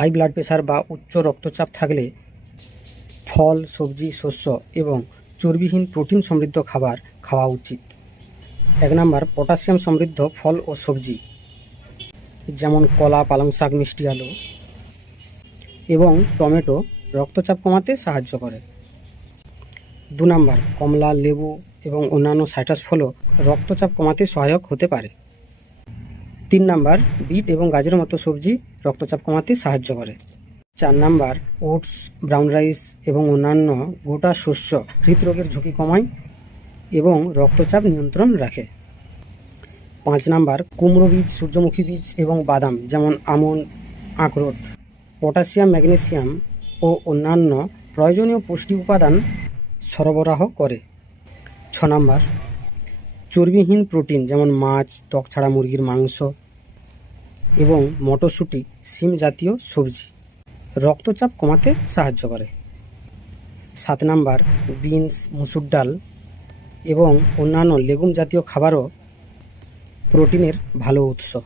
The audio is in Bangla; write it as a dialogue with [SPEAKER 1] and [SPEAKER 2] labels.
[SPEAKER 1] হাই ব্লাড প্রেশার বা উচ্চ রক্তচাপ থাকলে ফল, সবজি, শস্য এবং চর্বিহীন প্রোটিন সমৃদ্ধ খাবার খাওয়া উচিত। এক নম্বর, পটাশিয়াম সমৃদ্ধ ফল ও সবজি, যেমন কলা, পালং শাক, মিষ্টি, আলু এবং টমেটো রক্তচাপ কমাতে সাহায্য করে। দু নম্বর, কমলা, লেবু এবং অন্যান্য সাইটাস ফলও রক্তচাপ কমাতে সহায়ক হতে পারে। তিন নাম্বার, বিট এবং গাজরের মতো সবজি রক্তচাপ কমাতে সাহায্য করে। চার নাম্বার, ওটস, ব্রাউন রাইস এবং অন্যান্য গোটা শস্য হৃদরোগের ঝুঁকি কমায় এবং রক্তচাপ নিয়ন্ত্রণ রাখে। পাঁচ নাম্বার, কুমড়ো বীজ, সূর্যমুখী বীজ এবং বাদাম যেমন আমন্ড আখরোট, পটাশিয়াম, ম্যাগনেসিয়াম ও অন্যান্য প্রয়োজনীয় পুষ্টি উপাদান সরবরাহ করে। ছ নাম্বার চর্বিহীন প্রোটিন যেমন মাছ, ত্বক ছাড়া মুরগির মাংস এবং মটরশুঁটি শিম জাতীয় সবজি রক্তচাপ কমাতে সাহায্য করে। সাত নাম্বার, বিনস, মুসুর ডাল এবং অন্যান্য লেগুম জাতীয় খাবারও প্রোটিনের ভালো উৎস।